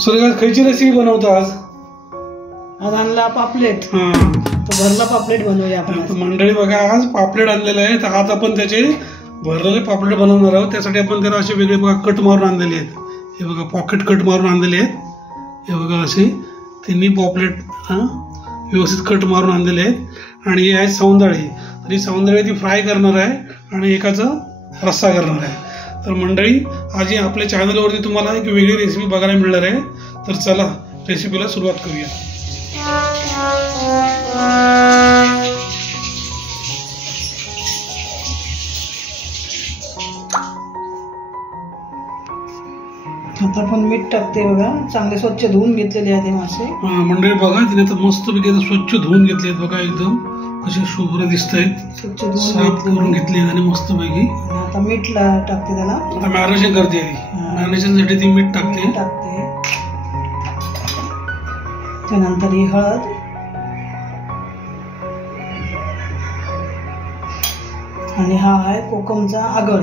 सूर्यकांत खयची रेसिपी बनवतो आज? आज आणला पापलेट. तर भरला पापलेट बनवूया आपण. मंडळी बघा, आज पापलेट आणलेलं आहे. तर आज आपण त्याचे भरलेले पापलेट बनवणार आहोत. त्यासाठी आपण त्याला असे वेगळे बघा कट मारून आणलेले आहेत. हे बघा पॉकेट कट मारून आणलेले आहेत. हे बघा असे तिन्ही पॉपलेट व्यवस्थित कट मारून आणलेले आहेत. आणि हे आहे सौंदाळी. तर ही सौंदाळी ती फ्राय करणार आहे आणि एकाचा रस्सा करणार आहे. तर मंडळी, आज आपल्या चॅनलवरती तुम्हाला एक वेगळी रेसिपी बघायला मिळणार आहे. तर चला रेसिपीला सुरुवात करूया. आता आपण मीठ टाकते बघा. चांगले स्वच्छ धुवून घेतलेले आहेत हे मासे. मंडळी बघा, तिने तर मस्तपैकी स्वच्छ धुवून घेतलेत बघा. एकदम असे शुभ्र दिसत आहेत. स्वच्छ धुवून साफ करून घेतले आणि मस्तपैकी आता मीठ टाकते त्याला. आता मॅरिनेशन करते. मॅरिनेशन साठी ती मीठ टाकते. त्यानंतर ही हळद, आणि हा आहे कोकमचा आगळ.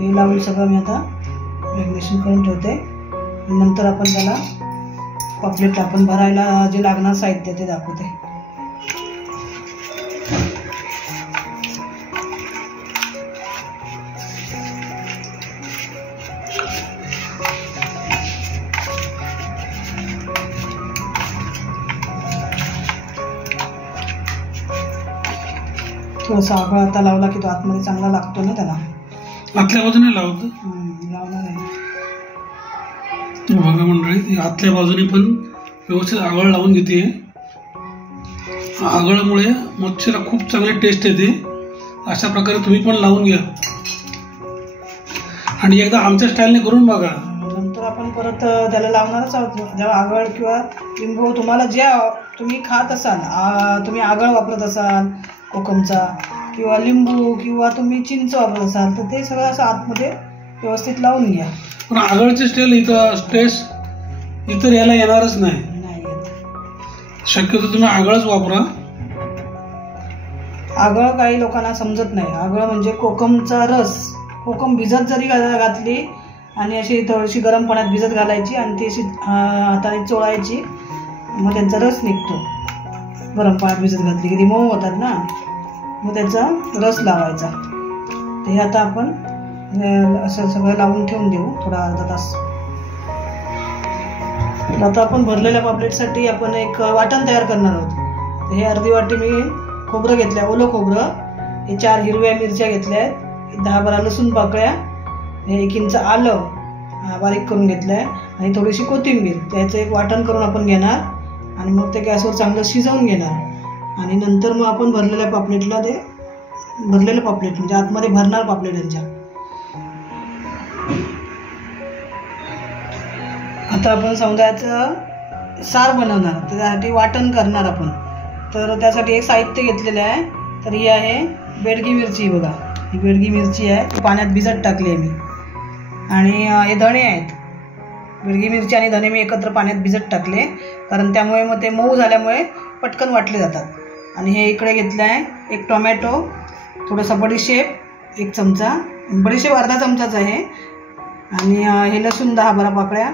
हे लावून सगळं मी आता मॅरिनेशन करून ठेवते. नंतर आपण त्याला पापलेटला आपण भरायला जे लागणार साहित्य ते दाखवते. थोडासा आगळ आता लावला की तो आतमध्ये चांगला लागतो ना त्याला. आतल्या बाजूने लावतो. लावणार आहे. बघा मंडळी, आतल्या बाजूने पण व्यवस्थित आगळ लावून घेते. आगळामुळे मच्छीला खूप चांगली टेस्ट येते. अशा प्रकारे तुम्ही पण लावून घ्या आणि एकदा आमच्या स्टाईलने करून बघा. नंतर आपण परत त्याला लावणारच आहोत. जेव्हा आगळ किंवा लिंबू तुम्हाला जे तुम्ही खात असाल, तुम्ही आगळ वापरत असाल कोकमचा किंवा लिंबू किंवा तुम्ही चिंच वापरत असाल, तर ते सगळं असं आतमध्ये व्यवस्थित लावून घ्या. पण आगळची टेस्ट इतर याला येणारच नाही. शक्यतो तुम्ही आगळच वापरा. आगळ काही लोकांना समजत नाही. आगळ म्हणजे कोकमचा रस. कोकम भिजत जरी घातली आणि अशी थोडीशी गरम पाण्यात भिजत घालायची आणि ती अशी हाताने चोळायची, मग त्यांचा रस निघतो. गरम पाण्यात भिजत घातली की ती मऊ होतात ना, मग त्याचा रस लावायचा. ते हे आता आपण असं सगळं लावून ठेवून देऊ थोडा अर्धा तास. आता आपण भरलेल्या पापलेटसाठी आपण एक वाटण तयार करणार आहोत. हे अर्धी वाटी मी खोबरं घेतलं, ओलं खोबरं. हे 4 हिरव्या मिरच्या घेतल्या आहेत, 10-12 लसूण पाकळ्या, 1 इंच आलं बारीक करून घेतलं आहे आणि थोडीशी कोथिंबीर. त्याचं एक वाटण करून आपण घेणार आणि मग ते गॅसवर चांगलं शिजवून घेणार. आणि नंतर मग आपण भरलेल्या पापलेटला ते भरलेलं पापलेट म्हणजे आतमध्ये भरणार पापलेट यांच्या. आता आपण सौंदाळ्याचं सार बनवणार, त्यासाठी वाटण करणार आपण. तर त्यासाठी एक साहित्य घेतलेलं आहे. तर ही आहे बेडगी मिरची. बघा, ही बेडगी मिरची आहे, ती पाण्यात भिजत टाकली आहे मी. आणि हे धणे आहेत. बेडगी मिरची आणि धणे मी एकत्र पाण्यात भिजत टाकले, कारण त्यामुळे मग ते मऊ झाल्यामुळे पटकन वाटले जातात. आणि हे इकडे घेतलं आहे एक टोमॅटो, थोडासा बडीशेप 1 चमचा, बडीशेप अर्धा चमचाच आहे. आणि हे लसूण 10-12 पाकळ्या,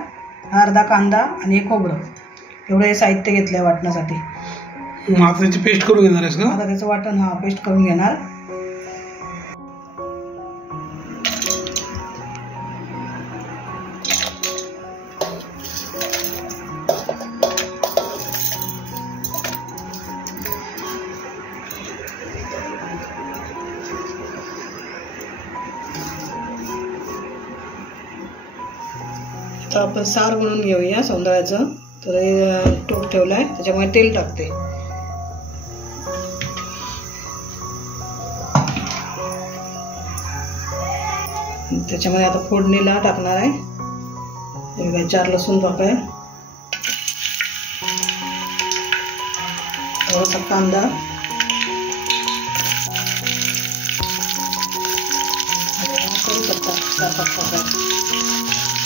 अर्धा कांदा आणि हे खोबरं. एवढं हे साहित्य घेतलं आहे वाटण्यासाठी. आता त्याची पेस्ट करून घेणार आहेस का? आता त्याचं वाटण पेस्ट करून घेणार. आता आपण सार बनवून घेऊया सौंदाळ्याचं. तर हे टोप ठेवलं आहे, त्याच्यामुळे तेल टाकते. त्याच्यामध्ये आता फोडणीला टाकणार आहे 4 लसूण पाकळ्या, थोडासा कांदा, कढीपत्ता 4-5 पाकळ्या,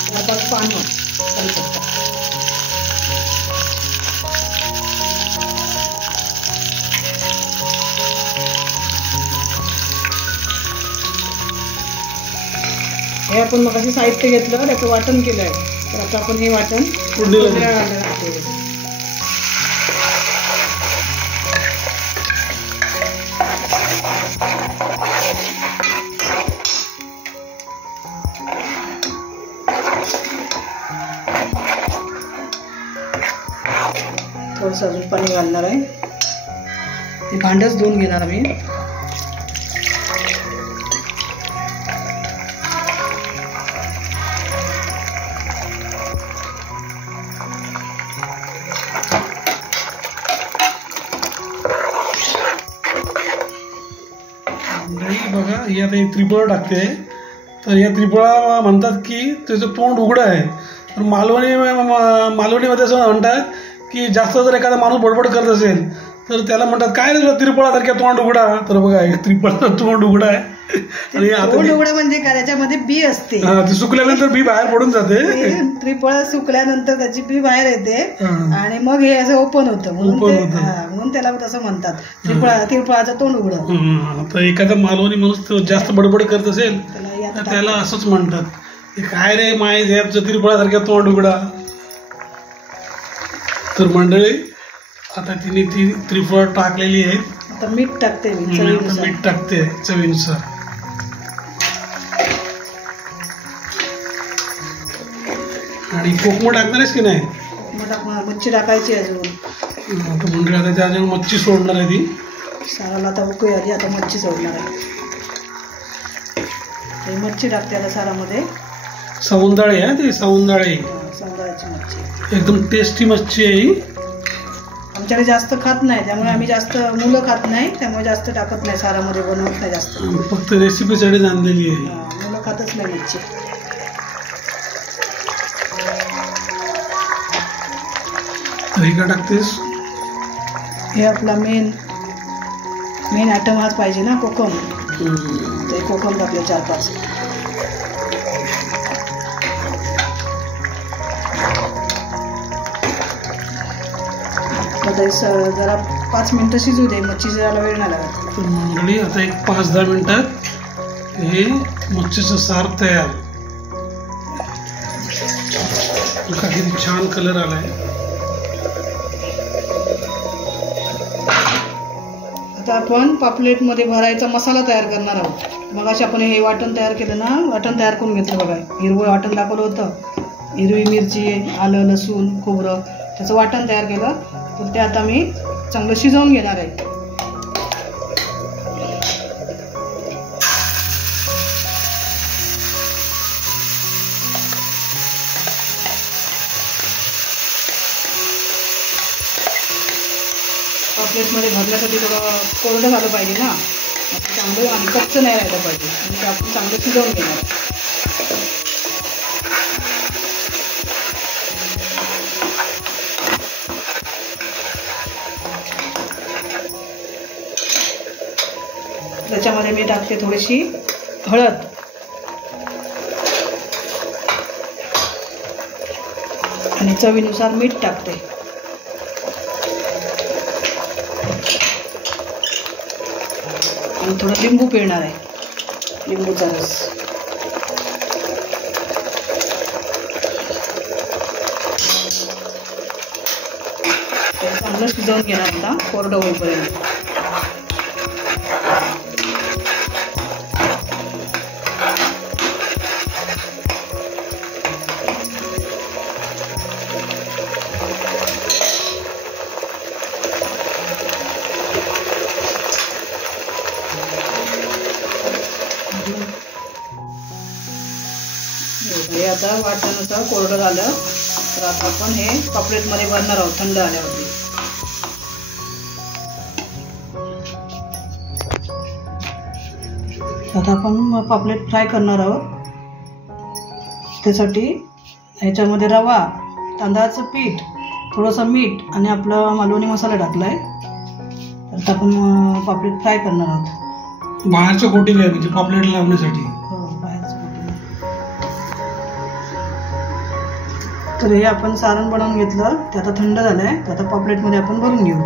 4-5 पानं कढीपत्ता. हे आपण मग साहित्य घेतलं, त्याचं वाटण केलं आहे. तर आता आपण हे वाटण फोडणीला टाकतो. थोडंसं अजून पाणी घालणार आहे. हे भांडच धुवून घेणार आम्ही. बघा ही आता त्रिफळा टाकते. तर या त्रिफळा म्हणतात की त्याचं तोंड उघडं आहे. तर मालवणीमध्ये असं म्हणतात की जास्त जर एखादा माणूस बडबड करत असेल तर त्याला म्हणतात काय रे त्रिफळासारख्या तोंड उघडा. तर बघा त्रिफळाचं तोंड उघडा आहे. आणि तोंड उघडं म्हणजे काय, त्याच्यामध्ये बी असते. ते सुकल्यानंतर बी बाहेर पडून जाते. त्रिफळा सुकल्यानंतर त्याची बी बाहेर येते आणि मग हे असं ओपन होतं, म्हणून त्याला तसं म्हणतात त्रिफळाचं तोंड उघडं. तर एखादा मालवणी माणूस जास्त बडबड करत असेल तर त्याला असंच म्हणतात, काय रे माय त्रिफळासारख्या तोंड उघडा. तर मंडळी आता तिने ती त्रिफळ टाकलेली आहे. आता मीठ टाकते, मीठ टाकते चवीनुसार. आणि कोकम टाकणार आहेस की नाही? मच्छी टाकायची अजून. आता मंडळी आता त्या मच्छी सोडणार आहे ती. साराला आता उकळी आली, आता मच्छी सोडणार आहे. मच्छी टाकते आता सारामध्ये. सौंदाळी आहे ती, सौंदाळी सौंदाळ्याची मच्छी एकदम टेस्टी मच्छी आहे. आमच्याकडे जास्त खात नाही, त्यामुळे आम्ही जास्त मुलं खात नाही, त्यामुळे जास्त टाकत नाही सारामध्ये, बनवत नाही जास्त. फक्त रेसिपीसाठी आणलेली आहे. मुलं खातच नाही मच्छी. हे का टाकतेस? हे आपला मेन आयटम हाच पाहिजे ना, कोकम. ते कोकम टाकले 4-5. जरा 5 मिनिटं शिजू दे, मच्छी शिजायला वेळ नाही लागत. मंडळी आता एक 5-10 मिनिटात हे मच्छीचं सार तयार. किती छान कलर आलाय. आता आपण पापलेटमध्ये भरायचा मसाला तयार करणार आहोत. मग अशी आपण हे वाटण तयार केलं ना, वाटण तयार करून घेतलं बघा. हिरवं वाटण दाखवलं होतं, हिरवी मिरची, आलं, लसूण, खोबरं, त्याचं वाटण तयार केलं. तर ते आता मी चांगलं शिजवून घेणार आहे. पापलेटमध्ये भरण्यासाठी थोडं कोरडं झालं पाहिजे ना, चांगलं आणि कच्चं नाही राहिलं पाहिजे, आणि ते आपण चांगलं शिजवून घेणार. त्याच्यामध्ये मी टाकते थोडीशी हळद, आणि चवीनुसार मीठ टाकते. आणि थोडं लिंबू पिळणार आहे, लिंबूचा रस. चांगलं शिजवून घेणार आता कोरडं होईपर्यंत. हे आता वाटल्यानुसार कोरडं झालं. तर आता आपण हे पापलेटमध्ये भरणार आहोत थंड झाल्यावरती. आता आपण पापलेट फ्राय करणार आहोत. त्यासाठी ह्याच्यामध्ये रवा, तांदळाचं पीठ, थोडंसं मीठ आणि आपला मालवणी मसाला टाकलाय. तर आपण पापलेट फ्राय करणार आहोत. बाहेरचं कोटिंग आहे म्हणजे पापलेट लावण्यासाठी. तर हे आपण सारण बनवून घेतलं, ते आता थंड झालंय. तर आता पापलेटमध्ये आपण भरून घेऊ.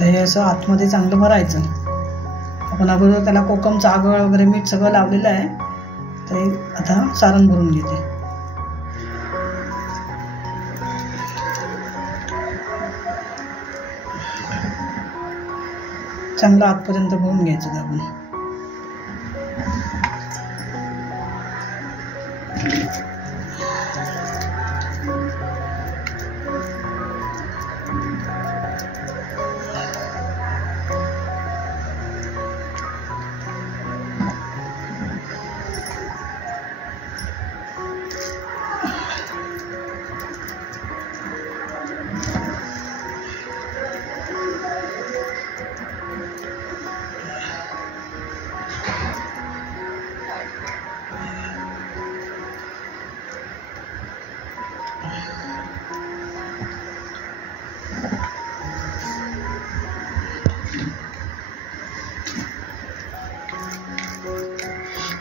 तर हे असं आतमध्ये चांगलं भरायचं. आपण अगोदर त्याला कोकमचं आगळ वगैरे मीठ सगळं लावलेलं आहे. तर हे आता सारण भरून घेते. चांगलं आतपर्यंत भरून घ्यायचं आपण.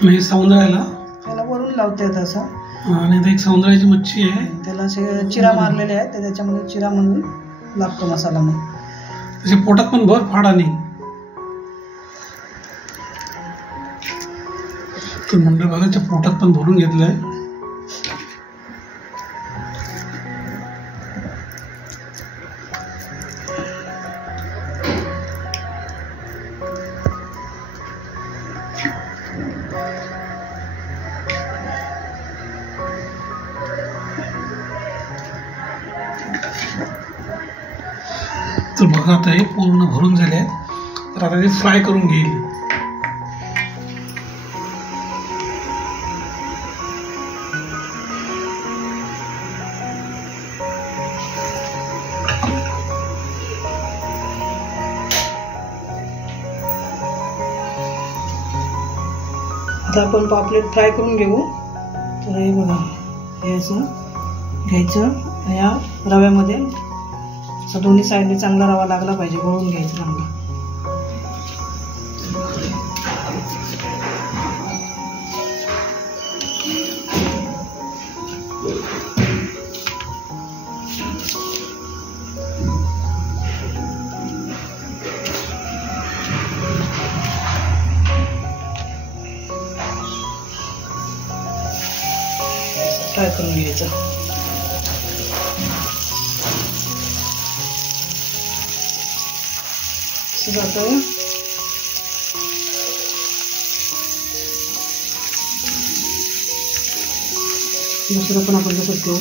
हे समुद्राला त्याला वरून लावते तसं. आणि एक समुद्राची मच्छी आहे, त्याला असे चिरा मारलेले आहेत, त्याच्यामध्ये चिरा म्हणून लागतो मसाला. मग त्याच्या पोटात पण भर फाड आणि मंडळ भागाच्या पोटात पण भरून घेतलंय. तर बघा आता हे पूर्ण भरून झाले आहेत. तर आता ते फ्राय करून घेईल. आता आपण पापलेट फ्राय करून घेऊ. तर हे बघा, हे असं घ्यायचं या रव्यामध्ये. असं दोन्ही साईडने चांगला रवा लागला पाहिजे, गळून घ्यायचं चांगला. फ्राय करून घ्यायचं. जातं दुसरं पण आपण तसंच घेऊ.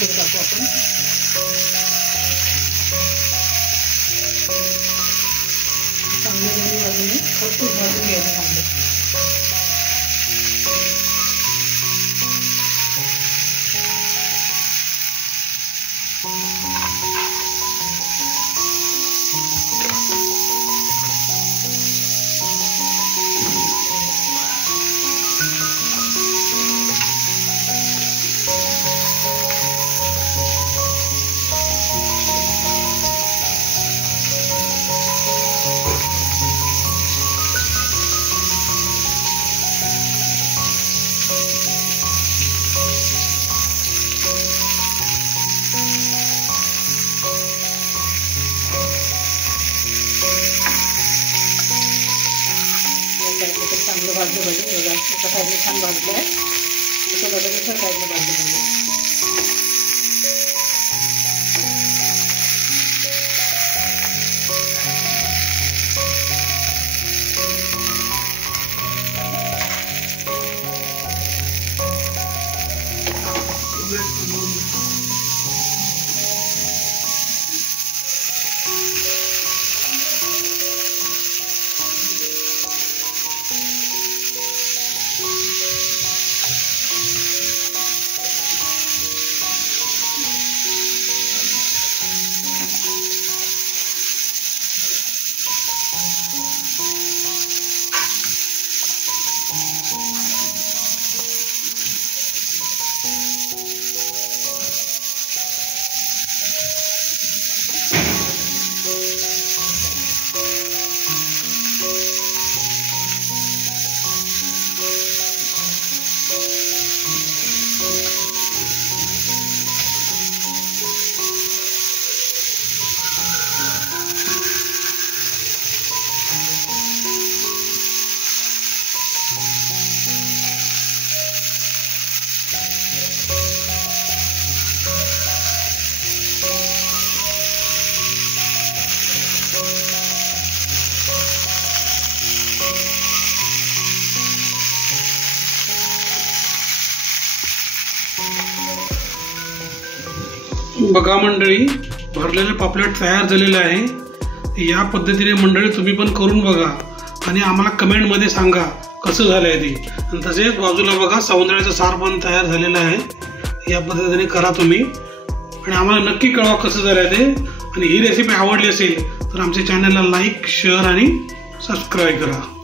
टाकू आपण. चांगले दोन्ही बाजूने खरपूस भाजून घ्यायचं चांगलं. चांगलं भाजलं पाहिजे. बघा एका साईडने छान भाजलं आहे, तसं बघा दुसऱ्या साईडने भाजलं पाहिजे. बघा मंडळी, भरलेले पापलेट तयार झालेले आहे. या पद्धतीने मंडळी तुम्ही पण करून बघा आणि आम्हाला कमेंटमध्ये सांगा कसं झालंय ते. आणि तसेच बाजूला बघा सौंदर्याचं सार पण तयार झालेलं आहे. या पद्धतीने करा तुम्ही आणि आम्हाला नक्की कळवा कसं झालंय ते. आणि ही रेसिपी आवडली असेल तर आमच्या चॅनलला लाईक, शेअर आणि सबस्क्राईब करा.